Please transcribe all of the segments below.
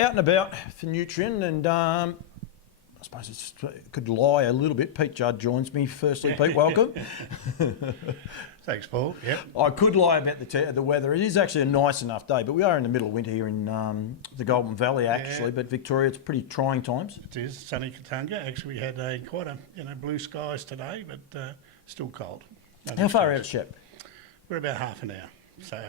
out and about for Nutrien, and I suppose it could lie a little bit. Pete Judd joins me. Firstly, Pete, welcome. Thanks, Paul. Yep. I could lie about the weather. It is actually a nice enough day, but we are in the middle of winter here in the Golden Valley, actually. Yeah. But Victoria, it's pretty trying times. It is sunny Katanga. Actually, we had quite a blue skies today, but still cold. How far out, Shep? We're about half an hour, so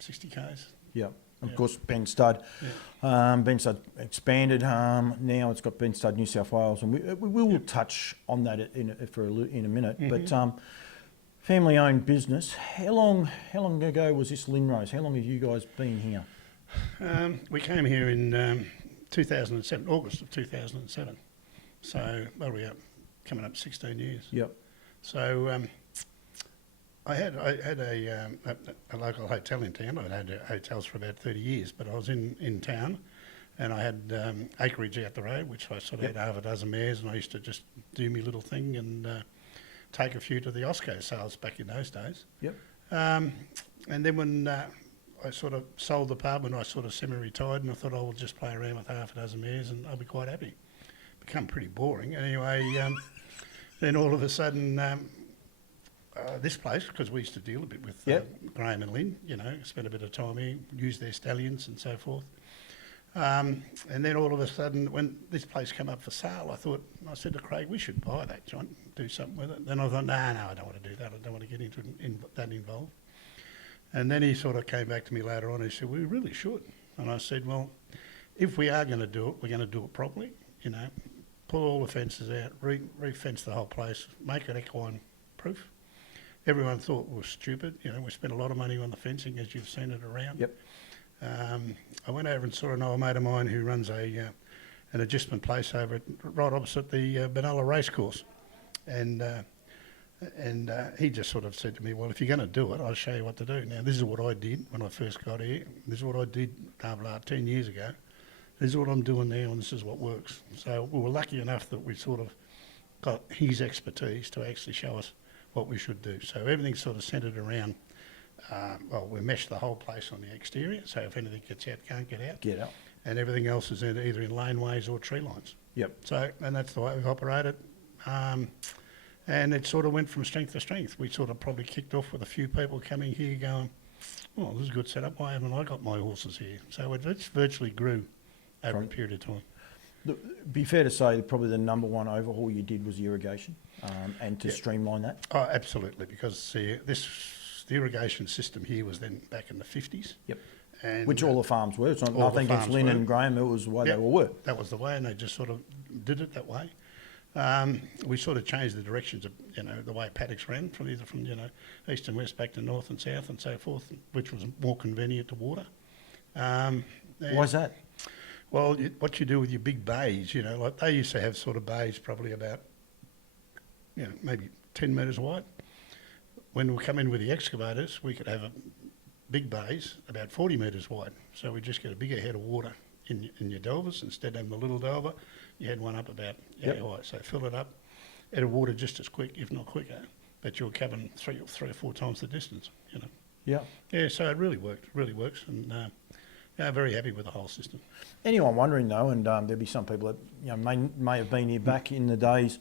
60 k's. Yeah. Of course, Benstud. Yeah. Benstud expanded. Now it's got Benstud New South Wales, and we will touch on that in a minute. Mm-hmm. But family-owned business. How long ago was this Linrose? How long have you guys been here? We came here in 2007, August of 2007. So we are coming up 16 years. Yep. So I had a local hotel in town. I'd had hotels for about 30 years, but I was in town, and I had acreage out the road, which I sort of had half a dozen mares, and I used to just do my little thing and take a few to the Osco sales back in those days. Yep. And then when I sort of sold the pub and I sort of semi-retired, and I thought I would just play around with half a dozen mares and I'll be quite happy. Become pretty boring. Anyway, then all of a sudden, this place, because we used to deal a bit with Graham and Lynn, spent a bit of time here, used their stallions and so forth. And then all of a sudden, when this place came up for sale, I said to Craig, we should buy that, John, do something with it. Then I thought, no, I don't want to do that. I don't want to get into that involved. And then he sort of came back to me later on and he said, we really should. And I said, well, if we are going to do it, we're going to do it properly, pull all the fences out, re-fence the whole place, make it equine proof. Everyone thought it was stupid. We spent a lot of money on the fencing, as you've seen it around. Yep. I went over and saw an old mate of mine who runs an adjustment place over right opposite the Benalla Racecourse. And he just sort of said to me, well, if you're going to do it, I'll show you what to do. Now, this is what I did when I first got here. This is what I did 10 years ago. This is what I'm doing now, and this is what works. So we were lucky enough that we sort of got his expertise to actually show us what we should do. So everything's sort of centred around, we meshed the whole place on the exterior, so if anything gets out, can't get out. Get out. And everything else is either in laneways or tree lines. Yep. So, and that's the way we've operated. And it sort of went from strength to strength. We sort of probably kicked off with a few people coming here going, well, this is a good setup. Why haven't I got my horses here? So it virtually grew over a period of time. Be fair to say probably the number one overhaul you did was irrigation, and to streamline that. Oh, absolutely, because the irrigation system here was then back in the 50s. Yep. And which all the farms were. It's not nothing against Lynn and Graham. It was the way they all were. That was the way, and they just sort of did it that way. We sort of changed the directions of the way paddocks ran from east and west back to north and south and so forth, which was more convenient to water. Why's that? Well, what you do with your big bays, like they used to have sort of bays probably about, maybe 10 metres wide. When we come in with the excavators, we could have big bays about 40 metres wide. So we just get a bigger head of water in your delvers. Instead of having the little delver, you had one up about high. So fill it up, head of water just as quick, if not quicker, but you're covering three or four times the distance, Yeah. Yeah, so it really works, and very happy with the whole system. Anyone wondering though, and there'll be some people that may have been here back in the days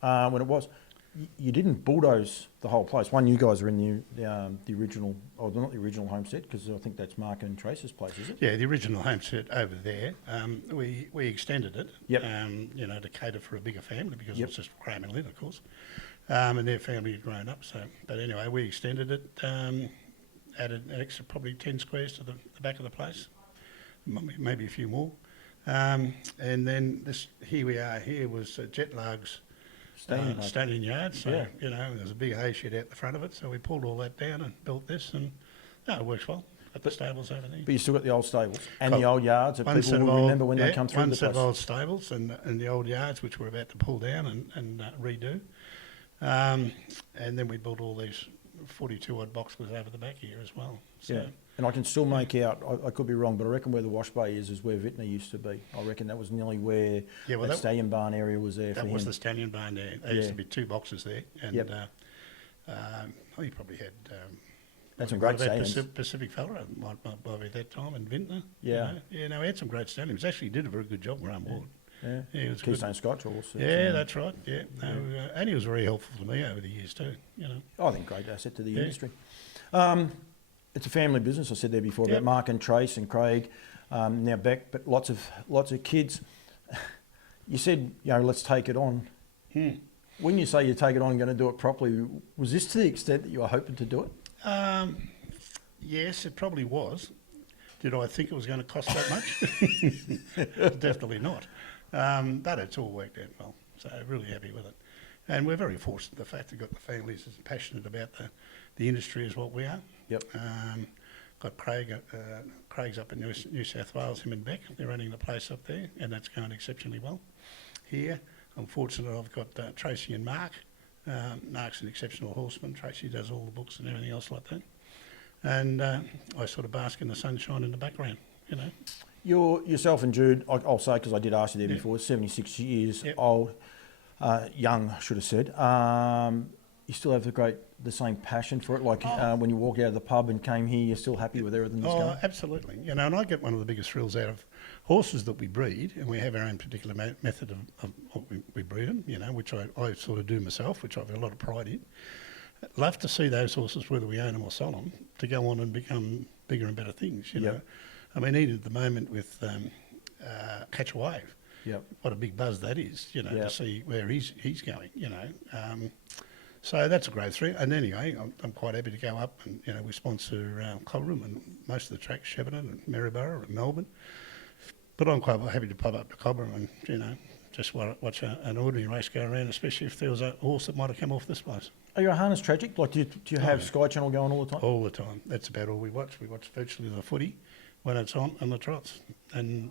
when it was, you didn't bulldoze the whole place. One, you guys are in the original, or not the original homestead, because I think that's Mark and Trace's place, is it? Yeah, the original homestead over there. We extended it, to cater for a bigger family, because it was just Graham and Lynn, of course, and their family had grown up. So, but anyway, we extended it, added an extra probably 10 squares to the back of the place. Maybe a few more, and then here we are. Here was Jet Larg's standing yard. So there's a big hay shed out the front of it. So we pulled all that down and built this, and it works well. Got the stables over there. But you still got the old stables and the old yards that people will remember when they come through the place. One set of old stables and the old yards, which we're about to pull down and redo, and then we built all these 42 odd boxes over the back here as well. So. Yeah. And I can still make out, I could be wrong, but I reckon where the wash bay is where Vintner used to be. I reckon that was nearly where that stallion barn area was there for him. That was the stallion barn there. There used to be 2 boxes there. And he probably had That's some great that stallions. Pacific fella might be at that time in Vintner. Yeah. No, he had some great stallions. Actually, he did a very good job around board. Yeah. Yeah, he was Keystone Scotch horse. Yeah, that's right. Yeah, no, and he was very helpful to me over the years too. I think great asset to the Yeah. industry. It's a family business. I said there before Yep. about Mark and Trace and Craig, now Beck, but lots of kids. You said, let's take it on. When you say you take it on and going to do it properly, was this to the extent that you were hoping to do it? Yes, it probably was. Did I think it was going to cost that much? Definitely not. But it's all worked out well, so really happy with it. And we're very fortunate the fact we've got the families as passionate about the industry as what we are. Yep. Got Craig, Craig's up in New South Wales, him and Beck, they're running the place up there, and that's going exceptionally well. Here, I'm fortunate I've got Tracy and Mark. Mark's an exceptional horseman. Tracy does all the books and everything else like that. And I sort of bask in the sunshine in the background, Yourself and Judd, I'll say because I did ask you there Yeah. before, 76 years Yep. old, young, I should have said. You still have the same passion for it. Like when you walk out of the pub and came here, you're still happy with everything that's going. Absolutely. And I get one of the biggest thrills out of horses that we breed, and we have our own particular method of what we breed them, which I sort of do myself, which I've got a lot of pride in. Love to see those horses, whether we own them or sell them, to go on and become bigger and better things, Yep. I mean, even at the moment with Catch a Wave, Yep. what a big buzz that is, Yep. to see where he's going, So that's a great thrill. And anyway, I'm quite happy to go up and, we sponsor Cobram and most of the tracks, Shepparton and Maryborough and Melbourne. But I'm quite happy to pop up to Cobram and, just watch an ordinary race go around, especially if there was a horse that might have come off this place. Are you a harness tragic? Like, do you have Sky Channel going all the time? All the time. That's about all we watch. We watch virtually the footy when it's on and the trots. And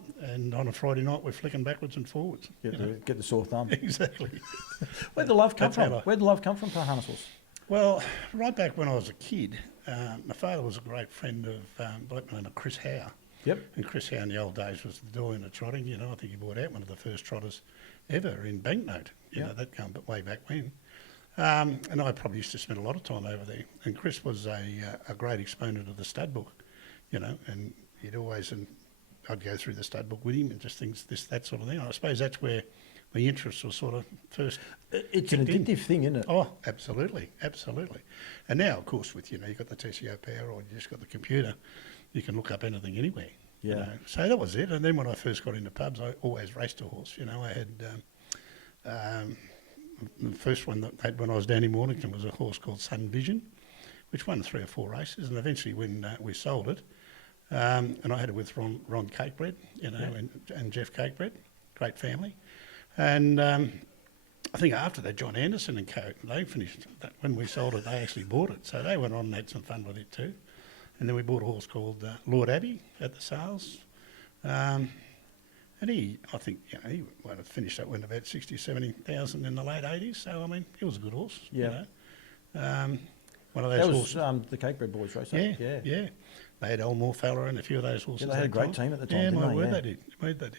on a Friday night, we're flicking backwards and forwards. Get the sore thumb. Exactly. Where'd the love come That's from? how Where'd the love come from for a harness horse? Well, right back when I was a kid, my father was a great friend of a bloke by the name of Chris Howe. Yep. And Chris Howe in the old days was the doyen of trotting. I think he brought out one of the first trotters ever in Banknote. That going way back when. And I probably used to spend a lot of time over there. And Chris was a great exponent of the stud book, and he'd always, and I'd go through the stud book with him and just things, that sort of thing. I suppose that's where my interest was sort of first. It's an addictive thing, isn't it? Oh, absolutely, absolutely. And now, of course, with, you've got the TCO power or you just got the computer, you can look up anything anywhere. Yeah. So that was it. And then when I first got into pubs, I always raced a horse. I had the first one that I had when I was down in Mornington was a horse called Sun Vision, which won 3 or 4 races. And eventually when we sold it, and I had it with Ron Cakebread, and Jeff Cakebread, great family. And I think after that, John Anderson and co, they finished that. When we sold it, they actually bought it. So they went on and had some fun with it too. And then we bought a horse called Lord Abbey at the sales. And he, I think, he might have finished up with about 60, 70,000 in the late 80s. So, I mean, he was a good horse. Yeah. One of those That horses. was the Cakebread boys race. Yeah. They had Elmore Fowler and a few of those horses. Yeah, they had a great team at the time, Yeah, didn't my they? word, Yeah. they did. My word, they did.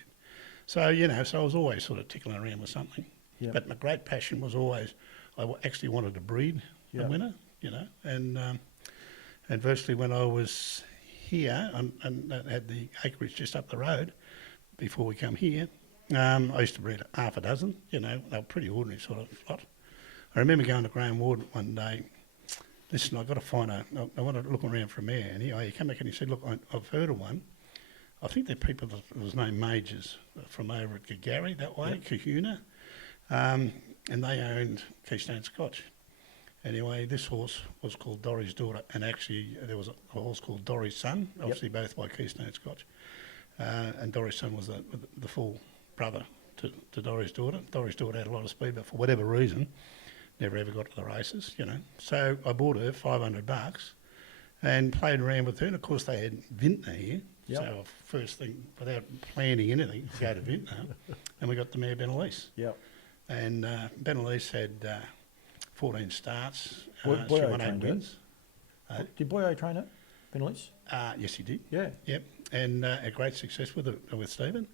So, so I was always sort of tickling around with something. Yep. But my great passion was always, actually wanted to breed a Yep. winner, and virtually when I was here and had the acreage just up the road before we come here, I used to breed half a dozen, they were pretty ordinary sort of lot. I remember going to Graham Ward one day, listen, I've got to find I want to look around for a mare. And he came back and he said, look, I've heard of one. I think they're people that was named Majors from over at Gagari, that way, Yep. Kahuna. And they owned Keystone Scotch. Anyway, this horse was called Dorry's Daughter, and actually there was a horse called Dorry's Son, obviously both by Keystone Scotch. And Dorry's Son was the full brother to Dorry's Daughter. Dorry's Daughter had a lot of speed, but for whatever reason, never ever got to the races, So I bought her $500 and played around with her. And of course, they had Vintner here. Yep. So first thing, without planning anything, go to Vintner, and we got the mare Benelise. Yep. And Benelise had 14 starts. Boyo she won 8 trained her. wins. Did Boyo train it, Benelise? Yes, he did. Yeah. Yep. And a great success with Stephen.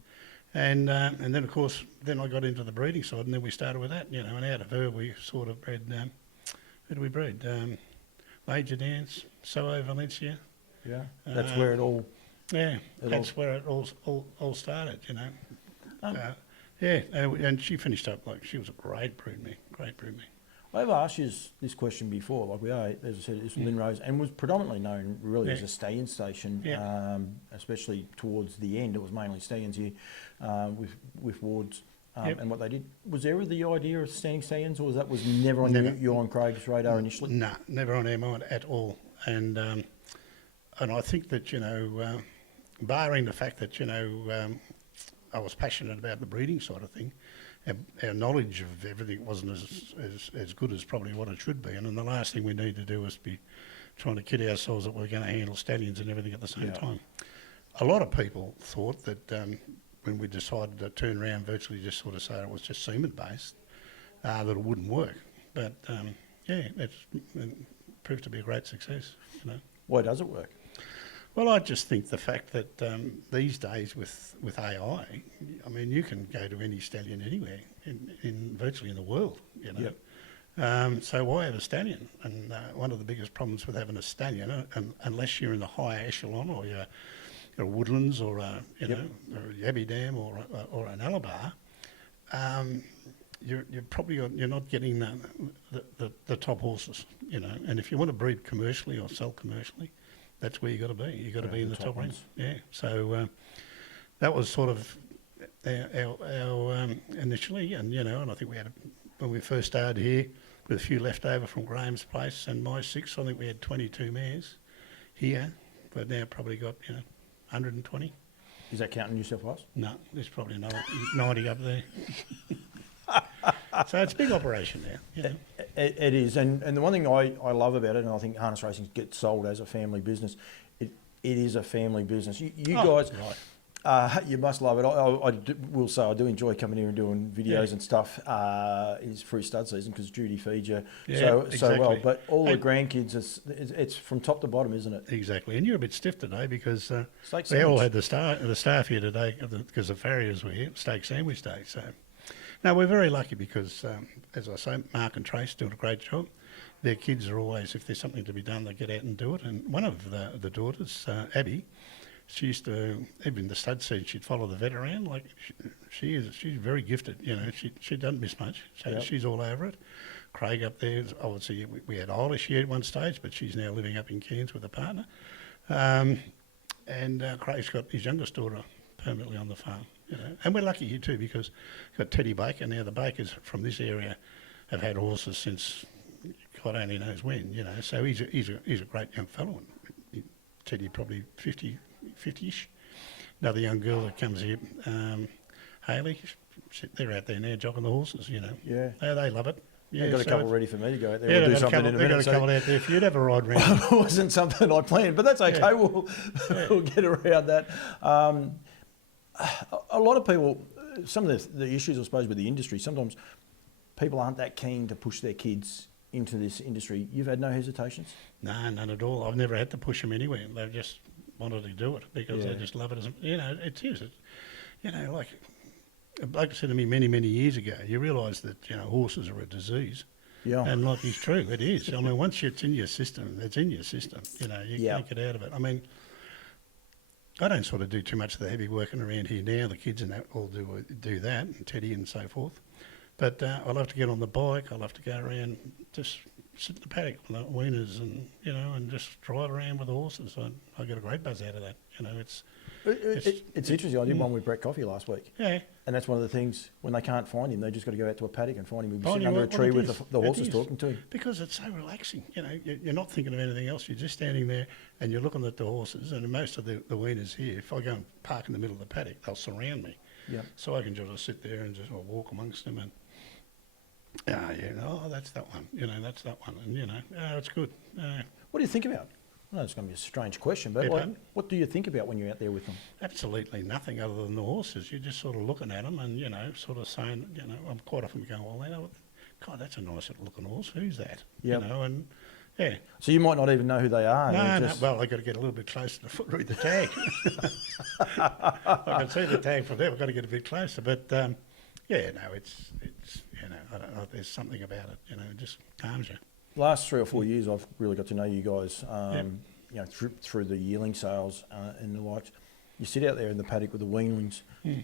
And then, of course, then I got into the breeding side, and then we started with that, and out of her we sort of bred, who did we breed? Major Dance, So Valencia. Yeah, that's where it all. Yeah, that's where it all started, you know. And she finished up like she was a great broodmare. I've asked you this question before. Like we are, as I said, it's Lynn Rose, and was predominantly known really as a stallion station, especially towards the end. It was mainly stallions here, with wards. And what they did, was there ever the idea of standing stallions, or was never on your and Craig's radar initially? No, never on our mind at all. And I think that, you know, barring the fact that, you know, I was passionate about the breeding side of thing, our knowledge of everything wasn't as good as probably what it should be. And then the last thing we need to do is be trying to kid ourselves that we're going to handle stallions and everything at the same time. A lot of people thought that when we decided to turn around, virtually just sort of say it was just semen based, that it wouldn't work. But it proved to be a great success. You know. Why does it work? Well, I just think the fact that these days with AI, I mean, you can go to any stallion anywhere in virtually in the world, you know. Yep. So why have a stallion? And one of the biggest problems with having a stallion, unless you're in the higher echelon or you're Woodlands or you know, or Yabby or an Alabar, you're not getting the top horses, you know. And if you want to breed commercially or sell commercially, that's where you got to be. You got to be in the top range. Yeah. So that was sort of our initially, and you know, and I think we had when we first started here with a few left over from Graham's place and my 6. I think we had 22 mares here, but now probably got 120. Is that counting New South Wales? No, there's probably another 90 up there. So it's a big operation now. You know. It is, and the one thing I love about it, and I think harness racing gets sold as a family business, it is a family business. You guys, you must love it. I will say I do enjoy coming here and doing videos and stuff. It's free stud season because Judy feeds you so well. But all the grandkids, it's from top to bottom, isn't it? Exactly. And you're a bit stiff today because we all had the staff here today because the farriers were here, steak sandwich day. So. No, we're very lucky because, as I say, Mark and Trace doing a great job. Their kids are always, if there's something to be done, they get out and do it. And one of the daughters, Abby, she used to, even in the stud season, she'd follow the vet around. Like she's very gifted. You know, she doesn't miss much. So she's all over it. Craig up there, obviously we had Eilish here at one stage, but she's now living up in Cairns with a partner. And Craig's got his youngest daughter permanently on the farm. You know, and we're lucky here too because we've got Teddy Baker. Now the Bakers from this area have had horses since God only knows when. You know, so he's a great young fellow. Teddy probably 50-ish. Another young girl that comes here, Hayley. They're out there now jogging the horses. You know, they love it. Yeah, I've got a couple ready for me to go out there. Yeah, we'll do something in a minute. They've got a couple out there for you to have a ride round. It wasn't something I planned, but that's okay. Yeah. We'll get around that. A lot of people, some of the issues, I suppose, with the industry, sometimes people aren't that keen to push their kids into this industry. You've had no hesitations? No, none at all. I've never had to push them anywhere. They've just wanted to do it because they just love it. You know, it is. You know, like a bloke said to me many, many years ago, you realise that, you know, horses are a disease. Yeah. And like it's true, it is. I mean, once it's in your system, it's in your system. You know, you can't get out of it. I mean, I don't sort of do too much of the heavy working around here now. The kids and that all do that, and Teddy and so forth. But I love to get on the bike. I love to go around, just sit in the paddock with the weaners and, you know, and just drive around with the horses. I get a great buzz out of that. You know, it's interesting. I did one with Brett Coffey last week. Yeah. And that's one of the things, when they can't find him, they just got to go out to a paddock and find him. He'll be sitting under a tree with the horses talking to him. Because it's so relaxing. You know, you're not thinking of anything else. You're just standing there and you're looking at the horses. And most of the weaners here, if I go and park in the middle of the paddock, they'll surround me. Yeah. So I can just sit there and just walk amongst them and, that's that one. You know, that's that one. And, you know, it's good. What do you think about? I know it's going to be a strange question, but what do you think about when you're out there with them? Absolutely nothing other than the horses. You're just sort of looking at them and, you know, sort of saying, you know, I'm quite often going, well, you know, God, that's a nice little looking horse. Who's that? Yep. You know, and So you might not even know who they are. No. Well, I've got to get a little bit closer to read the tag. I can see the tag from there. I've got to get a bit closer. But, it's you know, I don't know. There's something about it, you know, it just calms you. last 3 or 4 years, I've really got to know you guys. Yep. You know, through the yearling sales and the likes. You sit out there in the paddock with the weanlings.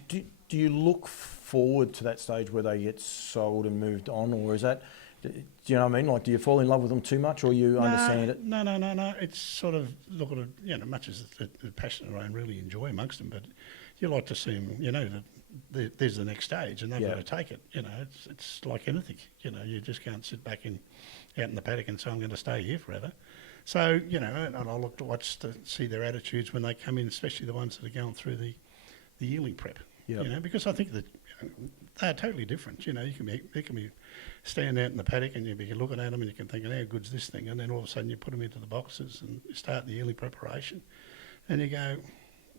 Do you look forward to that stage where they get sold and moved on, or is that? Do you know what I mean? Like, do you fall in love with them too much, or you understand it? No. It's sort of look at it, you know, much as the passion I really enjoy amongst them, but you like to see them, you know, that there's the next stage and they've got to take it. You know, it's like anything. You know, you just can't sit back out in the paddock and say, I'm going to stay here forever. So, you know, and I look to watch to see their attitudes when they come in, especially the ones that are going through the yearling prep. Yep. You know, because I think that they're totally different. You know, you can be standing out in the paddock and you be looking at them and you can think, how good's this thing? And then all of a sudden you put them into the boxes and start the yearling preparation, and you go,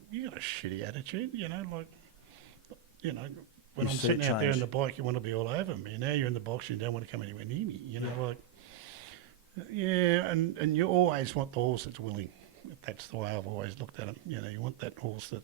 you got a shitty attitude. You know, like, you know, when I'm sitting out there in the bike, you want to be all over me. Now you're in the box, you don't want to come anywhere near me. You know, like. Yeah, and you always want the horse that's willing. That's the way I've always looked at them. You know, you want that horse that,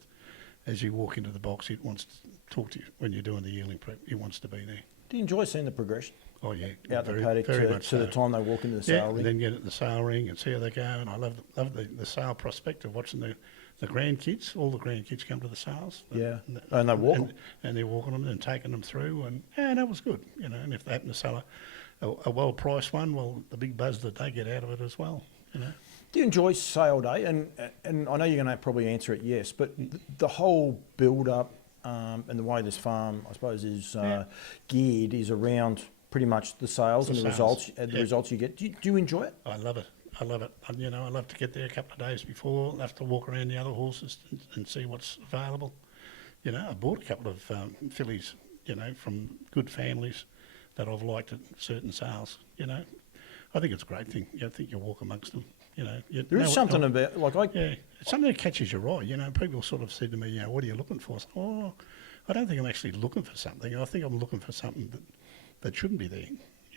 as you walk into the box, it wants to talk to you when you're doing the yearling prep. It wants to be there. Do you enjoy seeing the progression? Oh yeah, Out the paddock to the time they walk into the sale ring. And then get at the sale ring and see how they go. And I love the sale prospect of watching the grandkids. All the grandkids come to the sales. And they walk them. And they're walking them and taking them through. And that was good. You know, and if they happen to sell a well-priced one, well, the big buzz that they get out of it as well, you know. Do you enjoy sale day? And I know you're going to probably answer it yes, but the whole build-up and the way this farm, I suppose, is geared is around pretty much the sales and the results you get. Do you enjoy it? I love it. I love it. You know, I love to get there a couple of days before, love to walk around the other horses and see what's available. You know, I bought a couple of fillies, you know, from good families that I've liked at certain sales, you know. I think it's a great thing. I think you walk amongst them, you know. There is something about, it's something that catches your eye, you know. People sort of said to me, you know, what are you looking for? I I don't think I'm actually looking for something. I think I'm looking for something that shouldn't be there,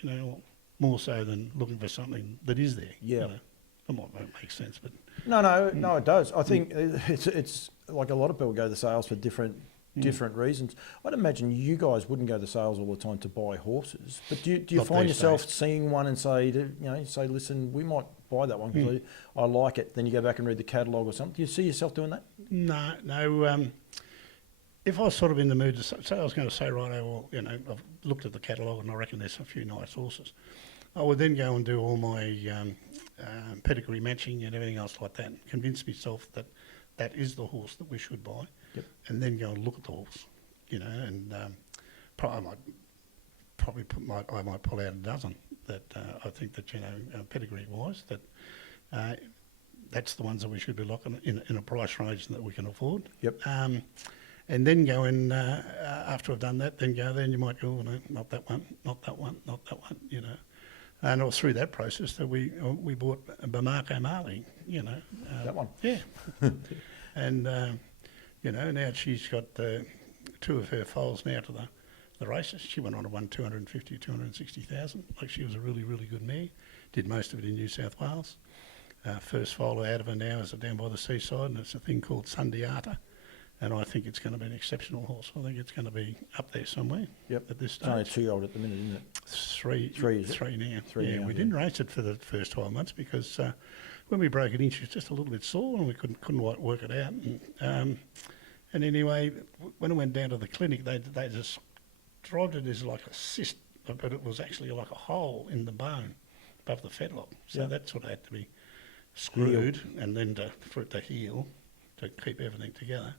you know, more so than looking for something that is there. Yeah. You know. That might not make sense, but... No, it does. I think it's like a lot of people go to the sales for different reasons. I'd imagine you guys wouldn't go to the sales all the time to buy horses, but do you find yourself seeing one and say, listen, we might buy that one because I like it. Then you go back and read the catalogue or something. Do you see yourself doing that? No. If I was sort of in the mood to say, I was going to say, I've looked at the catalogue and I reckon there's a few nice horses. I would then go and do all my pedigree matching and everything else like that, and convince myself that that is the horse that we should buy, and then go and look at the horse, and I might pull out a dozen that I think that, pedigree-wise, that that's the ones that we should be looking at in a price range that we can afford. And then go in, after I've done that, then you might go, not that one, not that one, not that one, And it was through that process that we bought Bamako Marley, that one? Yeah. And, now she's got two of her foals now to the races. She went on to win 250, 260,000. Like, she was a really, really good mare. Did most of it in New South Wales. First foal out of her now is down by the seaside, and it's a thing called Sundiata. And I think it's going to be an exceptional horse. I think it's going to be up there somewhere at this stage. It's only 2-year-old at the minute, isn't it? Three now. We didn't race it for the first 12 months because when we broke it in, she was just a little bit sore and we couldn't quite work it out. And anyway, when I went down to the clinic, they just described it as like a cyst, but it was actually like a hole in the bone above the fetlock. So that sort of had to be screwed and then for it to heal, to keep everything together.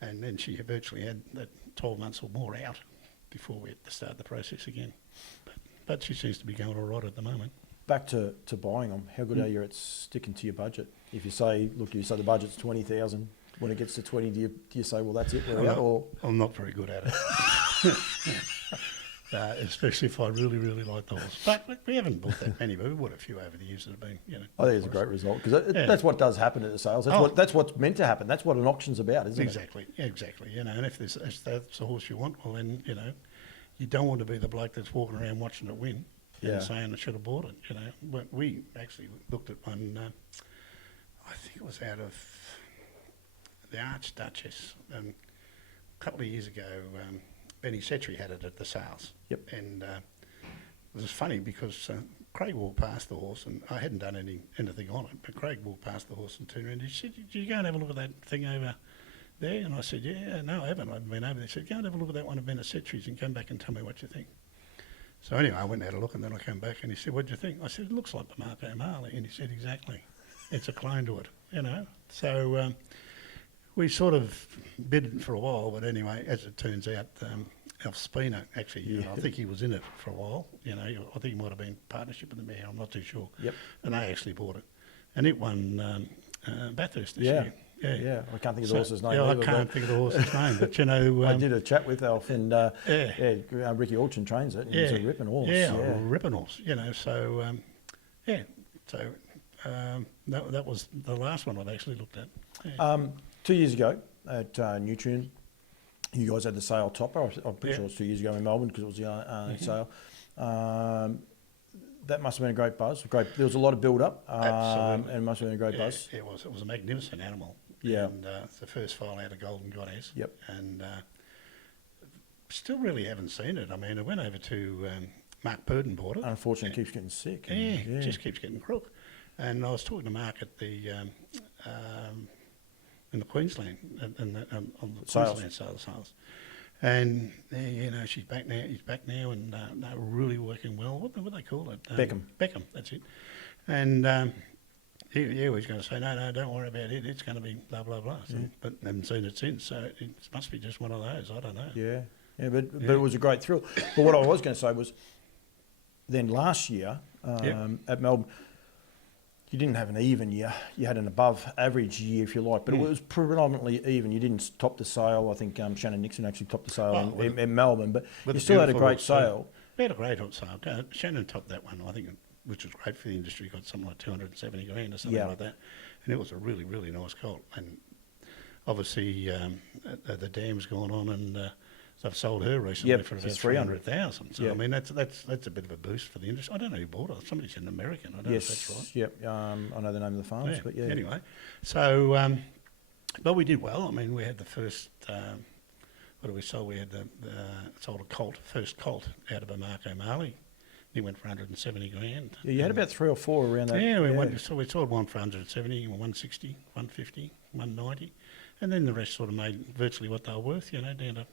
And then she virtually had that 12 months or more out before we had to start the process again. But she seems to be going all right at the moment. Back to buying them, how good are you at sticking to your budget? If you say, the budget's 20,000, when it gets to 20, do you say, well, that's it, we're out? Or I'm not very good at it. Especially if I really, really like the horse. But we haven't bought that many, but we've bought a few over the years that have been, I think it's a great result, because that's what does happen at the sales. That's what's meant to happen. That's what an auction's about, isn't it? Exactly. And if that's the horse you want, well then, you don't want to be the bloke that's walking around watching it win and saying I should have bought it, But we actually looked at one, I think it was out of the Archduchess, a couple of years ago. Benny Setri had it at the sales. Yep. And was funny because Craig walked past the horse, and I hadn't done anything on it, but Craig walked past the horse and turned around and he said, "Did you go and have a look at that thing over there?" And I said, "Yeah, no, I haven't. I haven't been over there." He said, "Go and have a look at that one of Benesettri's and come back and tell me what you think." So anyway, I went and had a look, and then I came back and he said, "What do you think?" I said, "It looks like the Marco Marley." And he said, "Exactly. It's a clone to it, you know." So we sort of bid for a while, but anyway, as it turns out, Alf Spina actually, you know, I think he was in it for a while. You know, I think he might have been partnership with the mayor. I'm not too sure. Yep. And they actually bought it, and it won Bathurst this Yeah. year. Yeah, I can't think of the horse's name. Yeah, either, I can't think of the horse's name, but you know, I did a chat with Alf, and Ricky Orchin trains it. And He's a ripping horse. Yeah, ripping horse. You know, so that was the last one I'd actually looked at. Yeah. 2 years ago at Nutrien, you guys had the sale topper. I'm pretty sure it was 2 years ago in Melbourne because it was the sale. That must have been a great buzz. Great. There was a lot of build-up, and it must have been a great buzz. It was. It was a magnificent animal. Yeah. And it's the first foal out of Golden Goddess. Yep. And still really haven't seen it. I mean, I went over to Mark Purden bought it. Unfortunately, it keeps getting sick. It just keeps getting crook. And I was talking to Mark at the in the Queensland on the Queensland side of sales. And you know, she's back now. He's back now, and they're really working well. What do they call it? Beckham. That's it. And he was going to say, no, don't worry about it. It's going to be blah blah blah. So, but I haven't seen it since. So it must be just one of those. I don't know. Yeah, but it was a great thrill. But what I was going to say was, then last year at Melbourne, you didn't have an even year. You had an above average year, if you like, but it was predominantly even. You didn't top the sale. I think Shannon Nixon actually topped the sale in Melbourne, but you still had a great sale. We had a great sale. Shannon topped that one, I think, which was great for the industry. Got something like 270 grand or something like that, and it was a really, really nice colt. And obviously, the dam's gone on, and they've sold her recently for about 300,000. So I mean, that's a bit of a boost for the industry. I don't know who bought it. Somebody said an American. I don't know if that's right. Yep. I know the name of the farms, but yeah. Anyway, so but we did well. I mean, we had the first. What did we sell? We had sold a colt, first colt out of a Marco Marley. He went for 170 grand. Yeah, you had about 3 or 4 around that. Yeah, we sold one for 170, 160, 150, 190. And then the rest sort of made virtually what they were worth, you know, down to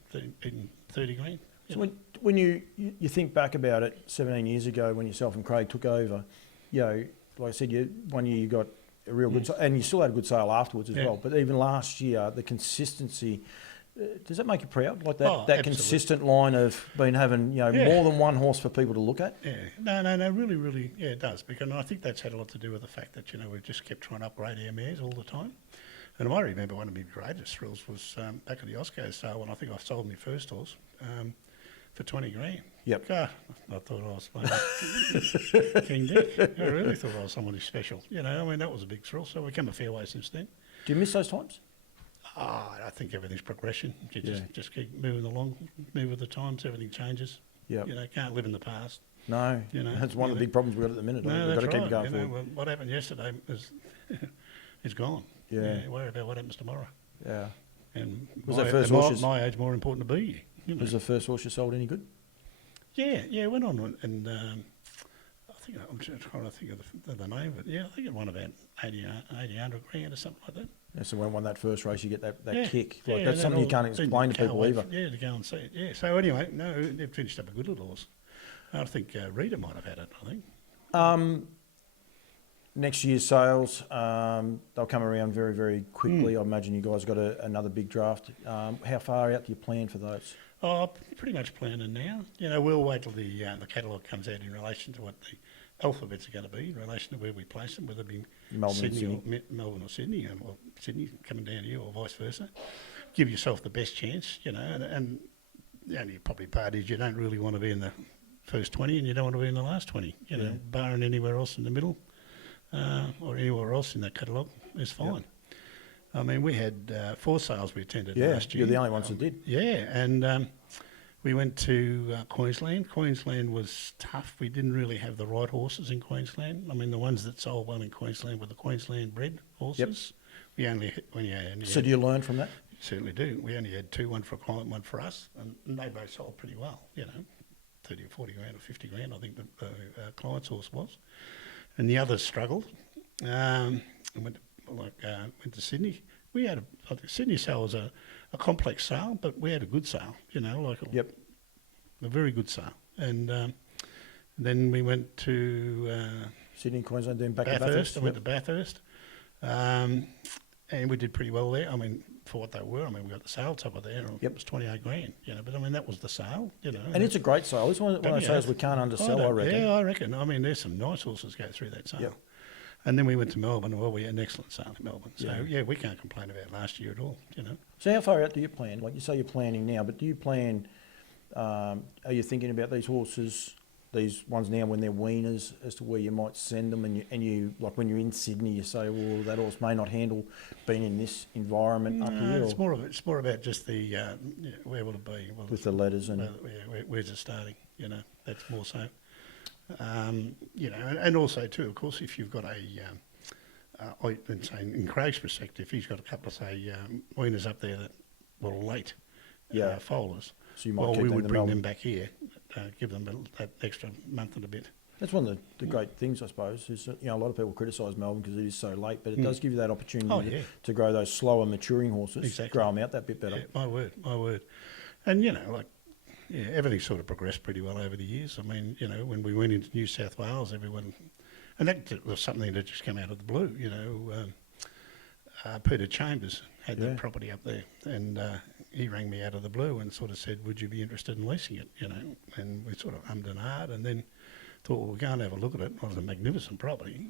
30 grand. So when you think back about it 17 years ago when yourself and Craig took over, you know, like I said, one year you got a real good sale, and you still had a good sale afterwards as well. But even last year, the consistency, does that make you proud? Like that consistent line of having, you know, more than one horse for people to look at? Yeah, no, really, really, yeah, it does. Because I think that's had a lot to do with the fact that, you know, we've just kept trying to upgrade our mares all the time. And I remember one of my greatest thrills was back at the Osco sale when I think I sold my first horse for 20 grand. Yep. God, I thought I was playing King Dick. I really thought I was somebody special. You know, I mean, that was a big thrill. So we've come a fair way since then. Do you miss those times? I think everything's progression. You just keep moving along, move with the times, everything changes. Yeah. You know, can't live in the past. No, you know, that's one of the big problems we've got at the minute. We've got to keep going forward. Well, what happened yesterday is gone. Yeah. Worry about what happens tomorrow. Yeah. And was that first horse? My age more important to be. You know. Was the first horse you sold any good? Yeah, it went on, and I think I'm just trying to think of the name of it. Yeah, I think it won about 100 grand or something like that. Yeah, so when I won that first race, you get that kick. Like, yeah, that's something you can't explain to people either. Yeah, to go and see it. Yeah. So anyway, no, it finished up a good little horse. I think Rita might have had it. I think. Next year's sales, they'll come around very, very quickly. I imagine you guys got another big draft. How far out do you plan for those? Oh, pretty much planning now. You know, we'll wait till the catalogue comes out in relation to what the alphabets are going to be, in relation to where we place them, whether it be Melbourne or Sydney, or Sydney coming down here, or vice versa. Give yourself the best chance, you know, and the only probably part is you don't really want to be in the first 20 and you don't want to be in the last 20, you know, barring anywhere else in the middle. Or anywhere else in that catalogue is fine. Yep. I mean, we had 4 sales we attended last year. You're the only ones that did. Yeah, and we went to Queensland. Queensland was tough. We didn't really have the right horses in Queensland. I mean, the ones that sold well in Queensland were the Queensland bred horses. Yep. So do you learn from that? Certainly do. We only had 2, one for a client, one for us, and they both sold pretty well, you know. 30 or 40 grand or 50 grand, I think the client's horse was. And the others struggled. And went to Sydney. We had I think Sydney sale was a complex sale, but we had a good sale, a very good sale. And then we went to Sydney, Queensland, then back to Bathurst. Bathurst. I went to Bathurst. And we did pretty well there. I mean, for what they were, we got the sale top of there. It was 28 grand, but that was the sale, And it's a great sale. It's one of those sales we can't undersell, I reckon. Yeah, I reckon. There's some nice horses go through that sale. Yep. And then we went to Melbourne. Well, we had an excellent sale in Melbourne. So, we can't complain about last year at all, So how far out do you plan? Like you say you're planning now, but do you plan, are you thinking about these horses, these ones now when they're weaners, as to where you might send them, and you like when you're in Sydney, you say, well, that horse may not handle being in this environment up here. It's more about just the where will it be? Well, with the letters and where's it starting? That's more so. And also too, of course, if you've got in Craig's perspective, he's got a couple of weaners up there that were late foalers. So you might keep we them would to bring Melbourne. them back here, give them that extra month and a bit. That's one of the great things, I suppose, is that, a lot of people criticise Melbourne because it is so late, but it does give you that opportunity to grow those slower maturing horses, grow them out that bit better. Yeah, my word. And, everything sort of progressed pretty well over the years. When we went into New South Wales, everyone... And that was something that just came out of the blue, Peter Chambers had that property up there, and he rang me out of the blue and sort of said, would you be interested in leasing it, And we sort of ummed and ahed, and then thought, well, we'll go and have a look at it. It was a magnificent property,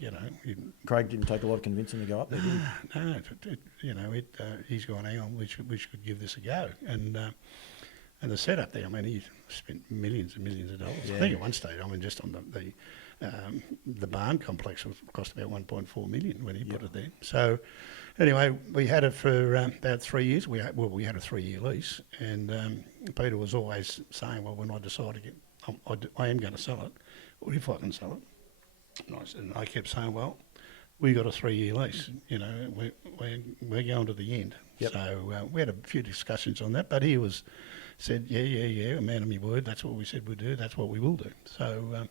Craig didn't take a lot of convincing to go up there, did he? No, he's gone, hang on, we should give this a go. And the setup there, he spent millions and millions of dollars. Yeah. I think at one stage, just on the barn complex cost about 1.4 million when he put it there. So anyway, we had it for about 3 years. We had a 3-year lease, and Peter was always saying, well, when I decide to I am going to sell it, or if I can sell it. And I kept saying, well, we got a 3-year lease. We're going to the end. Yep. So we had a few discussions on that, but he said, yeah, a man of my word. That's what we said we'd do. That's what we will do. So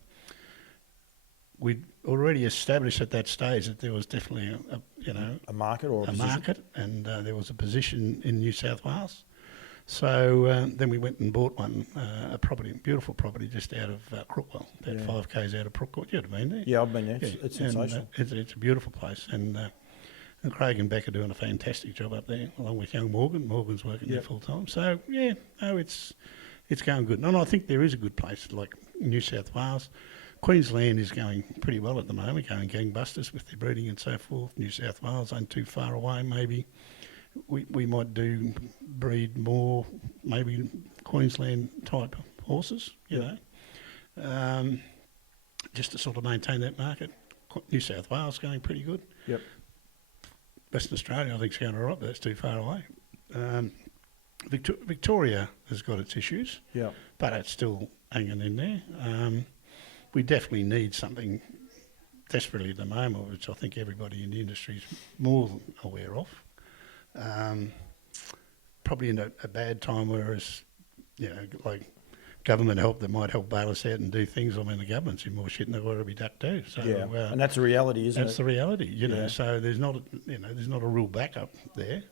we'd already established at that stage that there was definitely a market or a position. Market, and there was a position in New South Wales. So then we went and bought a beautiful property just out of Crookwell, about 5 k's out of Crookwell. You've been there? Yeah, I've been there. It's sensational. It's a beautiful place, and Craig and Beck are doing a fantastic job up there, along with young Morgan. Morgan's working there full time. So it's going good. And I think there is a good place like New South Wales. Queensland is going pretty well at the moment, going gangbusters with their breeding and so forth. New South Wales ain't too far away, maybe. We might breed more, maybe Queensland type horses, just to sort of maintain that market. New South Wales going pretty good. Yep. Western Australia, I think, is going all right, but that's too far away. Victoria has got its issues, but it's still hanging in there. We definitely need something desperately at the moment, which I think everybody in the industry is more aware of. Probably in a bad time, whereas, like government help that might help bail us out and do things. The government's in more shit than they've got to be ducked too. So, and that's a reality, isn't it? That's the reality, you know. So there's not a real backup there.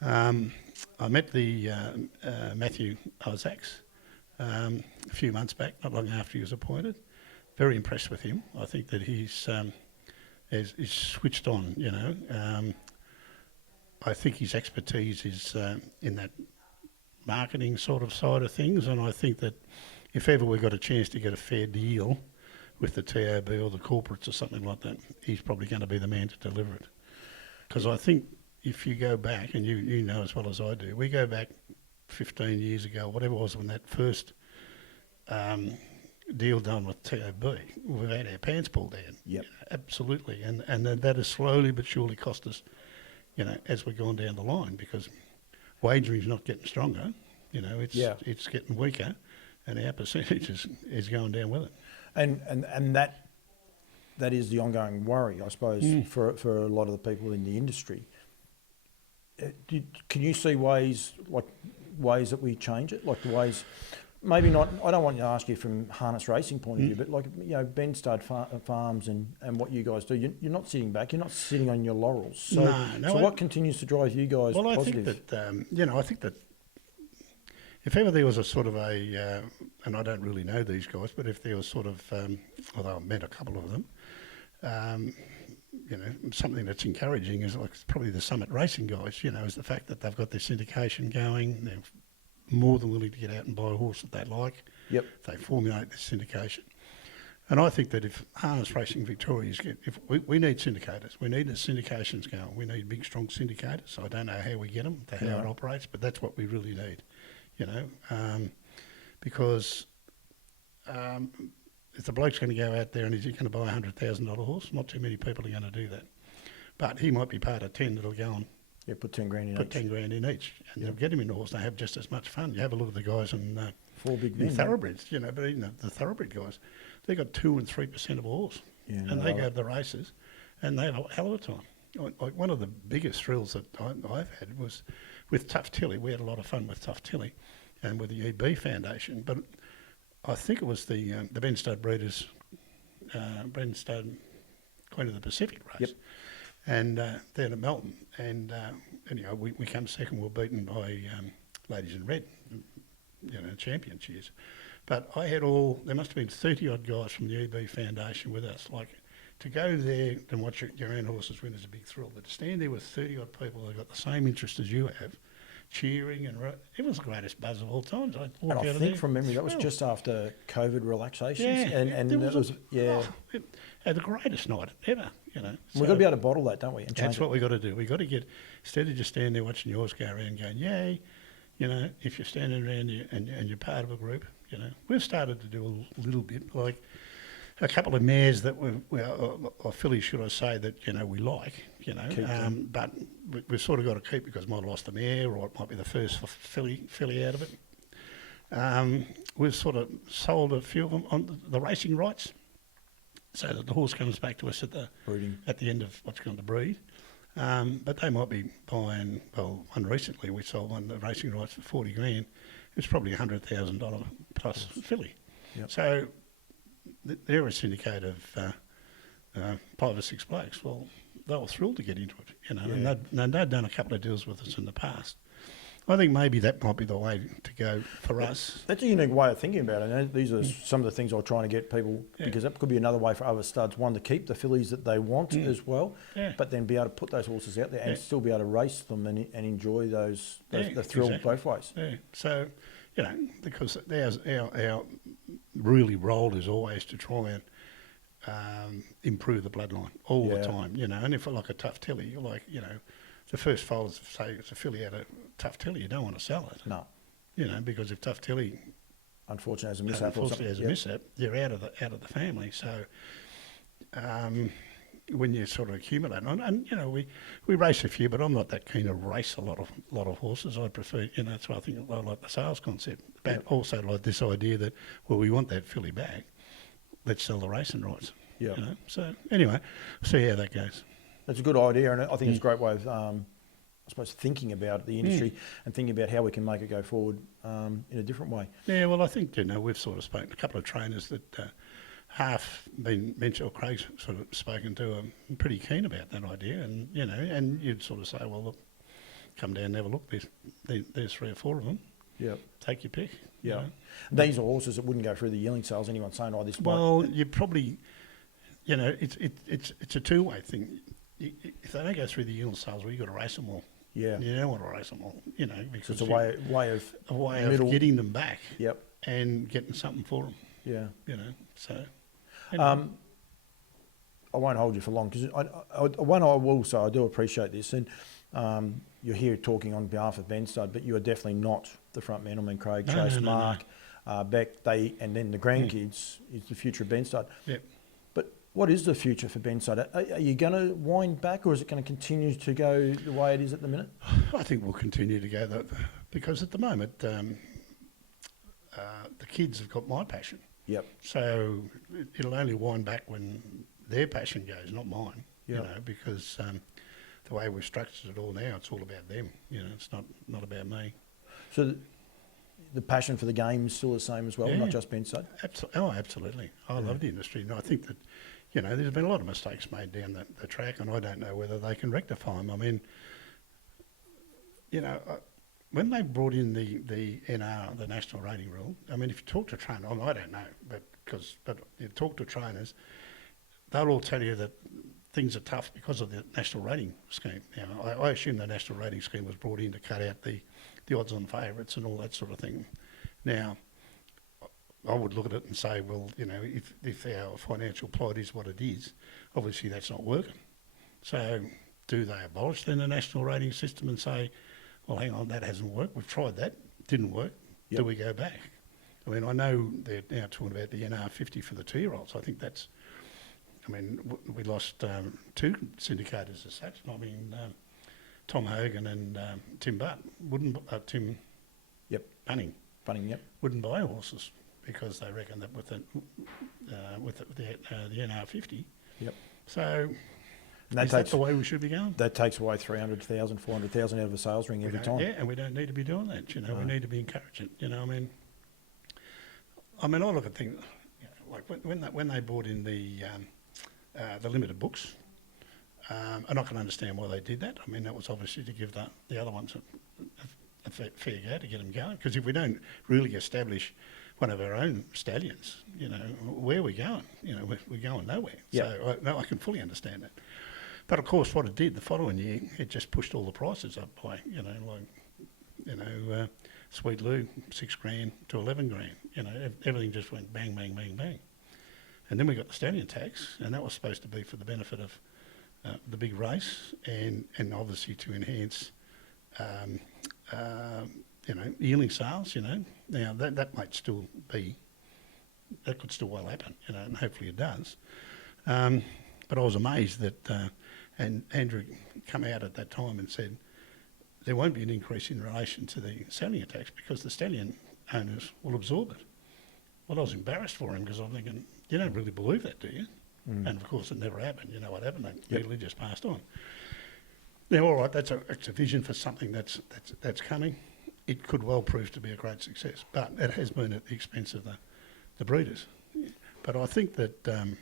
I met the Matthew Isaacs a few months back, not long after he was appointed. Very impressed with him. I think that he's switched on, I think his expertise is in that marketing sort of side of things, and I think that if ever we got a chance to get a fair deal with the TAB or the corporates or something like that, he's probably going to be the man to deliver it. Because I think if you go back, and you know as well as I do, we go back 15 years ago, whatever it was, when that first deal done with TAB, we've had our pants pulled down. Yep. Absolutely. And that has slowly but surely cost us, as we've gone down the line, because wagering's not getting stronger, it's getting weaker, and our percentage is going down with it. And that is the ongoing worry, I suppose, for a lot of the people in the industry. Can you see ways that we change it, like the ways? maybe not. I don't want to ask you from harness racing point of view, but like Benstud Farms and what you guys do, you're not sitting back. You're not sitting on your laurels. So, No, what continues to drive you guys well, positive? I think that I think that if ever there was a sort of a, and I don't really know these guys, but if there was sort of, although I've met a couple of them, something that's encouraging is like probably the Summit Racing guys. Is the fact that they've got their syndication going. They're more than willing to get out and buy a horse that they like. Yep. They formulate the syndication. And I think that if Harness Racing Victoria's if we need syndicators, we need the syndications going. We need big, strong syndicators. I don't know how we get them, how it operates, but that's what we really need, because if the bloke's going to go out there and is he going to buy a $100,000 horse, not too many people are going to do that. But he might be part of 10 that'll go on. Yeah, put 10 grand in Put each. 10 grand in each, and they'll get them in the horse. They have just as much fun. You have a look at the guys in 4 big in men. thoroughbreds, but the thoroughbred guys, they got 2 and 3% of a horse, and they go to the races, and they have a hell of a time. Like one of the biggest thrills that I've had was with Tough Tilly. We had a lot of fun with Tough Tilly, and with the EB Foundation. But I think it was the Benstud Breeders, Benstud Queen of the Pacific race. Yep. And down at Melton, and we come second. We were beaten by Ladies in Red, champion cheers. But I had there must have been 30 odd guys from the EB Foundation with us. Like to go there and watch your own horses win is a big thrill. But to stand there with 30 odd people that got the same interest as you have, cheering it was the greatest buzz of all times. I think from memory that was just after COVID relaxations, Yeah, and it was the greatest night ever. We've got to be able to bottle that, don't we? And that's what we got to do. We got to get, instead of just standing there watching yours go around going, yay, if you're standing around and you're part of a group, we've started to do a little bit, like a couple of mares that or fillies, should I say, that we like, but we've sort of got to keep because might have lost a mare or it might be the first filly out of it. We've sort of sold a few of them on the racing rights, so that the horse comes back to us at the end of what's going to breed. But they might be buying, one recently we sold one, the racing rights for 40 grand. It was probably $100,000 plus filly. Yep. So they're a syndicate of 5 or 6 blokes. Well, they were thrilled to get into it, and they'd done a couple of deals with us in the past. I think maybe that might be the way to go for us. That's a unique way of thinking about it. And these are some of the things I'm trying to get people, because that could be another way for other studs, one, to keep the fillies that they want as well, but then be able to put those horses out there and still be able to race them and enjoy the thrill both ways. Yeah. So, because our really role is always to try and improve the bloodline all the time, and if like a Tough Tilly, you're like, the first foal is, say, it's a filly out of Tough Tilly, you don't want to sell it. No. Because if Tough Tilly unfortunately has a mishap, you're out of the family. So when you sort of accumulate, and we race a few, but I'm not that keen to race a lot of horses. I prefer, that's why I think I like the sales concept, but also like this idea that we want that filly back, let's sell the racing rights. Yeah. So anyway, see how that goes. That's a good idea, and I think it's a great way of, I suppose, thinking about the industry and thinking about how we can make it go forward in a different way. Yeah, well, I think, we've sort of spoken to a couple of trainers that half been mentioned, or Craig's sort of spoken to, are pretty keen about that idea, and, and you'd sort of say, well, look, come down and have a look, there's 3 or 4 of them. Yeah. Take your pick. Yeah. These are horses that wouldn't go through the yearling sales. Anyone saying, this well, you probably, it's a two-way thing. If they don't go through the yearling sales, you've got to race them all. Yeah. You don't want to race them all, because it's a way of getting them back. Yep. And getting something for them. Yeah. So. Anyway. I won't hold you for long, because I will say I do appreciate this, and you're here talking on behalf of Benstud, but you are definitely not the front man. I mean, Craig, Chase, Mark, Beck, and then the grandkids is the future of Benstud. Yep. But what is the future for Benstud? Are you going to wind back, or is it going to continue to go the way it is at the minute? I think we'll continue to go that, because at the moment the kids have got my passion. Yep. So it'll only wind back when their passion goes, not mine. Yep. Because the way we've structured it all now, it's all about them. It's not about me. So the passion for the game is still the same as well, Yeah. not just Benstud. Absolutely. I love the industry, and I think that, there's been a lot of mistakes made down the track, and I don't know whether they can rectify them. I mean, when they brought in the NR, the National Rating Rule, I mean, if you talk to trainers, I don't know, but you talk to trainers, they'll all tell you that things are tough because of the National Rating Scheme. Now, I assume the National Rating Scheme was brought in to cut out the odds on favourites and all that sort of thing. Now, I would look at it and say, well, if our financial plight is what it is, obviously that's not working. So do they abolish then the national rating system and say, well, hang on, that hasn't worked. We've tried that, didn't work. Yep. Do we go back? I mean, I know they're now talking about the NR50 for the 2-year-olds. I think that's, we lost 2 syndicators as such. I mean, Tom Hogan and Tim Butt Tim Yep. Bunning Yep. wouldn't buy horses because they reckon that with the NR50. Yep. So And is that the way we should be going? that takes away 300,000, 400,000 out of a sales ring every time. Yeah, and we don't need to be doing that. We need to be encouraging. I look at things like when they brought in the limited books, and I can understand why they did that. I mean, that was obviously to give the other ones a fair go to get them going. Because if we don't really establish one of our own stallions, where are we going? We're going nowhere. Yeah. So I can fully understand that. But of course, what it did the following year, it just pushed all the prices up by, Sweet Lou, $6,000 to $11,000. Everything just went bang, bang, bang, bang. And then we got the stallion tax, and that was supposed to be for the benefit of the big race, and obviously to enhance, yearling sales. Now that might still be, that could still well happen, and hopefully it does. But I was amazed that, and Andrew come out at that time and said there won't be an increase in relation to the stallion tax because the stallion owners will absorb it. Well, I was embarrassed for him because I'm thinking, you don't really believe that, do you? And of course it never happened. You know what happened? They immediately just passed on. Now, all right, that's a vision for something that's coming. It could well prove to be a great success, but it has been at the expense of the breeders. But I think that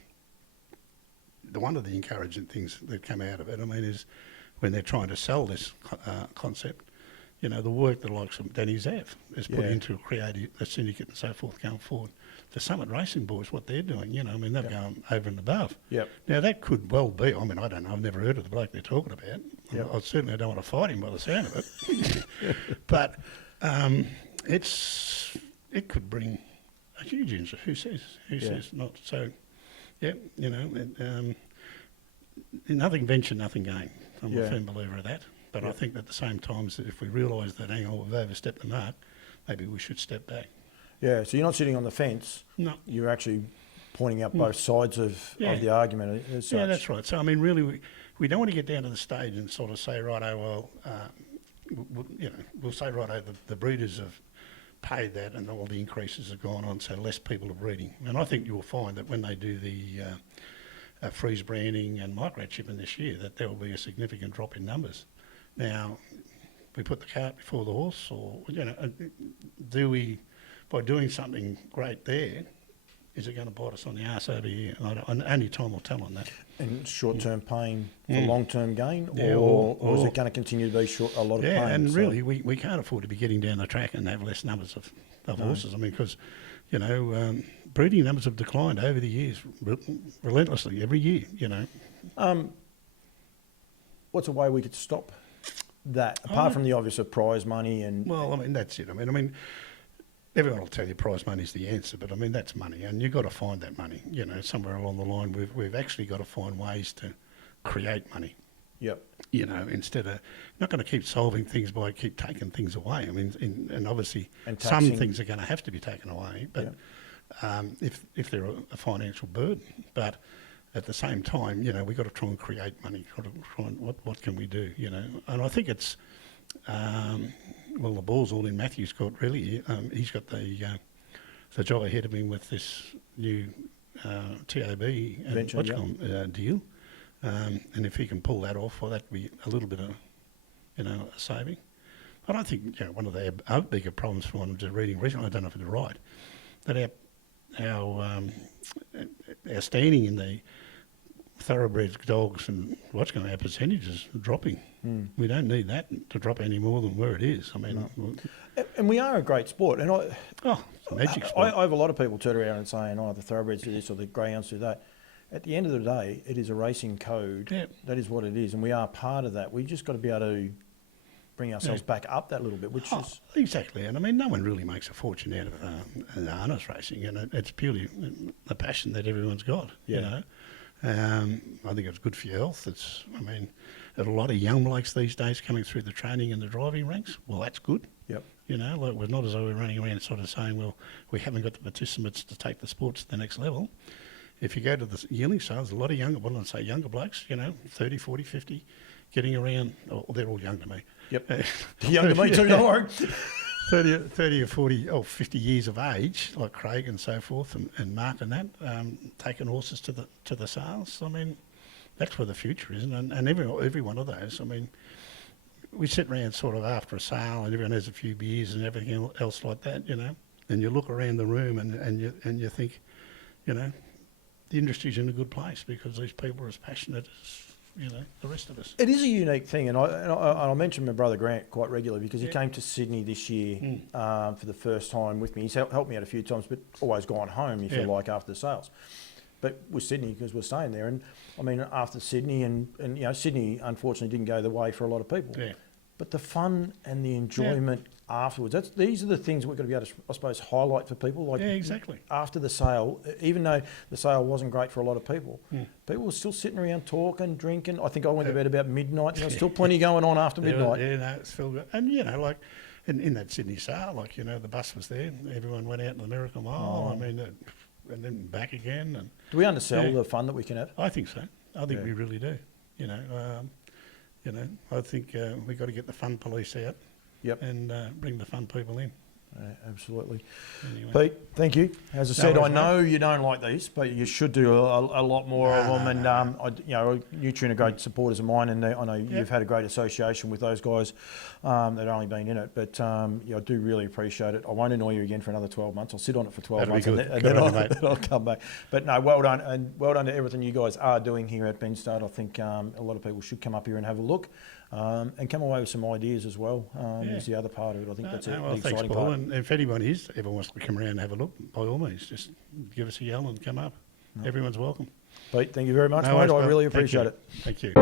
one of the encouraging things that come out of it, is when they're trying to sell this concept, the work the likes of Danny Zav has put into creating a syndicate and so forth going forward. The Summit Racing Boys, what they're doing, they've gone over and above. Yep. Now, that could well be, I don't know, I've never heard of the bloke they're talking about. Yep. I certainly don't want to fight him by the sound of it. But it could bring a huge interest. Who says? Who says not? So, nothing venture, nothing gain. I'm a firm believer of that. But I think at the same time, if we realise that, hang on, we've overstepped the mark, maybe we should step back. Yeah, so you're not sitting on the fence. No. You're actually pointing out both sides of the argument as such. Yeah, that's right. So, really, we don't want to get down to the stage and sort of say, we'll say, the breeders have paid that and all the increases have gone on, so less people are breeding. And I think you'll find that when they do the freeze branding and microchipping this year, that there will be a significant drop in numbers. Now, we put the cart before the horse, or, do we, by doing something great there, is it going to bite us on the arse over here? Only time will tell on that. And short-term pain for long-term gain, or is it going to continue to be a lot of pain? Yeah, and really, we can't afford to be getting down the track and have less numbers of horses. Because, breeding numbers have declined over the years, relentlessly, every year, What's a way we could stop that, apart from the obvious of prize money and... Well, that's it. Everyone will tell you prize money is the answer, but that's money, and you've got to find that money. Somewhere along the line, we've actually got to find ways to create money. Yep. Instead of not going to keep solving things by keep taking things away. And obviously some things are going to have to be taken away, but if they're a financial burden, but at the same time, we've got to try and create money. Got to try and what can we do? And I think it's. The ball's all in Matthew's court, really. He's got the job ahead of him with this new TAB and deal. And if he can pull that off, well, that'd be a little bit of, a saving. But I think one of the bigger problems for what I'm just reading recently, I don't know if it's right, that our standing in the thoroughbreds, dogs, and what's going to our percentages are dropping. We don't need that to drop any more than where it is. I mean, And we are a great sport. And it's a magic sport. I have a lot of people turn around and saying, the thoroughbreds do this or the greyhounds do that. At the end of the day, it is a racing code. Yeah. That is what it is. And we are part of that. We just got to be able to bring ourselves back up that little bit, which is... Exactly. And I mean, no one really makes a fortune out of harness racing. And it's purely the passion that everyone's got, you know. I think it's good for your health. I mean, there's a lot of young blokes these days coming through the training and the driving ranks. Well, that's good. Yep. You know, like we're not as though we're running around sort of saying, well, we haven't got the participants to take the sport to the next level. If you go to the yearling sales, there's a lot of younger blokes, 30, 40, 50, getting around. Oh, they're all young to me. Yep. Young to me too, don't worry. 30 or 40 or 50 years of age, like Craig and so forth, and Mark and that, taking horses to the sales. I mean, that's where the future is, and every one of those. I mean, we sit around sort of after a sale, and everyone has a few beers and everything else like that, And you look around the room, and you think, the industry's in a good place because these people are as passionate as the rest of us. It is a unique thing, and I mention my brother Grant quite regularly because he came to Sydney this year for the first time with me. He's helped me out a few times, but always gone home, if you like, after the sales. But with Sydney, because we're staying there, and I mean, after Sydney, and Sydney unfortunately didn't go the way for a lot of people. Yeah. But the fun and the enjoyment afterwards, these are the things we're going to be able to, I suppose, highlight for people. Like exactly. After the sale, even though the sale wasn't great for a lot of people, people were still sitting around talking, drinking. I think I went to bed about midnight. There's still plenty going on after midnight. Yeah, no, it's still good. And, like in that Sydney sale, like, the bus was there. Everyone went out in the Miracle Mile. I mean, and then back again. And do we undersell the fun that we can have? I think so. I think we really do. I think we've got to get the fun police out. Yep. And bring the fun people in. Absolutely. Anyway. Pete, thank you. As I said, I know you don't like these, but you should do a lot more of them. Nutrien are great supporters of mine, and I know you've had a great association with those guys that only been in it. But I do really appreciate it. I won't annoy you again for another 12 months. I'll sit on it for 12 months, and then I'll come back. But no, well done, and well done to everything you guys are doing here at Benstud. I think a lot of people should come up here and have a look. And come away with some ideas as well. Is the other part of it. I think that's the exciting part. And if anyone ever wants to come around and have a look, by all means, just give us a yell and come up. No. Everyone's welcome. Pete, thank you very much, mate. I really appreciate it. Thank you.